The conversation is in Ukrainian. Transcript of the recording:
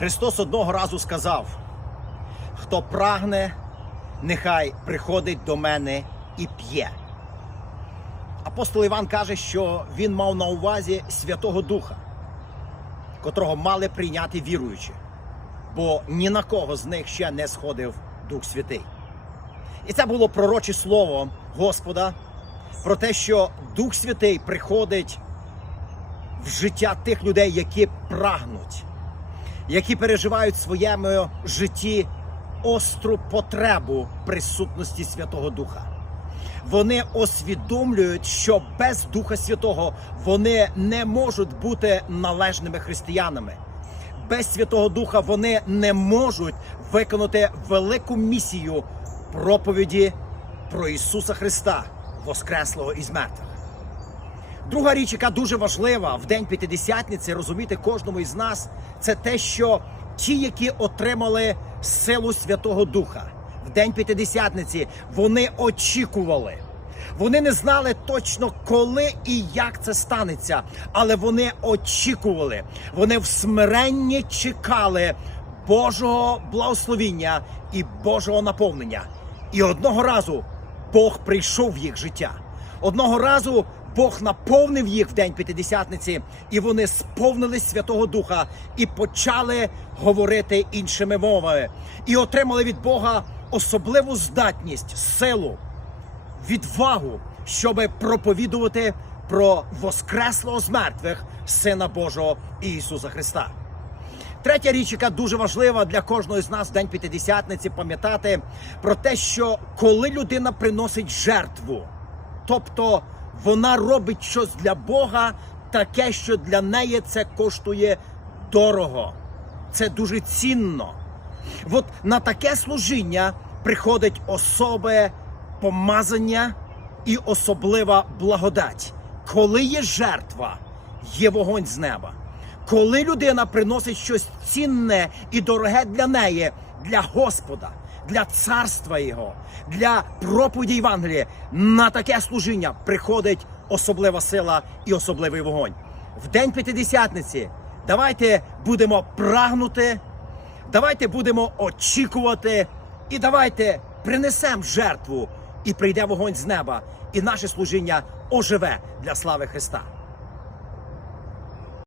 Христос одного разу сказав: хто прагне, нехай приходить до мене і п'є. Апостол Іван каже, що він мав на увазі Святого Духа, котрого мали прийняти віруючі, бо ні на кого з них ще не сходив Дух Святий. І це було пророче слово Господа про те, що Дух Святий приходить в життя тих людей, які прагнуть, які переживають в своєму житті остру потребу присутності Святого Духа. Вони усвідомлюють, що без Духа Святого вони не можуть бути належними християнами. Без Святого Духа вони не можуть виконати велику місію проповіді про Ісуса Христа, Воскреслого із мертвих. Друга річ, яка дуже важлива в день п'ятидесятниці, розуміти кожному із нас, це те, що ті, які отримали силу Святого Духа в день п'ятидесятниці, вони очікували. Вони не знали точно, коли і як це станеться, але вони очікували. Вони в смиренні чекали Божого благословіння і Божого наповнення. І одного разу Бог прийшов в їх життя. Одного разу Бог наповнив їх в день п'ятидесятниці, і вони сповнились Святого Духа і почали говорити іншими мовами, і отримали від Бога особливу здатність, силу, відвагу, щоб проповідувати про Воскреслого з мертвих Сина Божого Ісуса Христа. Третя річ, яка дуже важлива для кожного з нас в день п'ятидесятниці, пам'ятати про те, що коли людина приносить жертву, тобто вона робить щось для Бога, таке, що для неї це коштує дорого. Це дуже цінно. От на таке служіння приходить особе помазання і особлива благодать. Коли є жертва, є вогонь з неба. Коли людина приносить щось цінне і дороге для неї, для Господа, для царства Його, для проповіді Євангелія, на таке служіння приходить особлива сила і особливий вогонь. В день п'ятидесятниці давайте будемо прагнути, давайте будемо очікувати, і давайте принесемо жертву, і прийде вогонь з неба, і наше служіння оживе для слави Христа.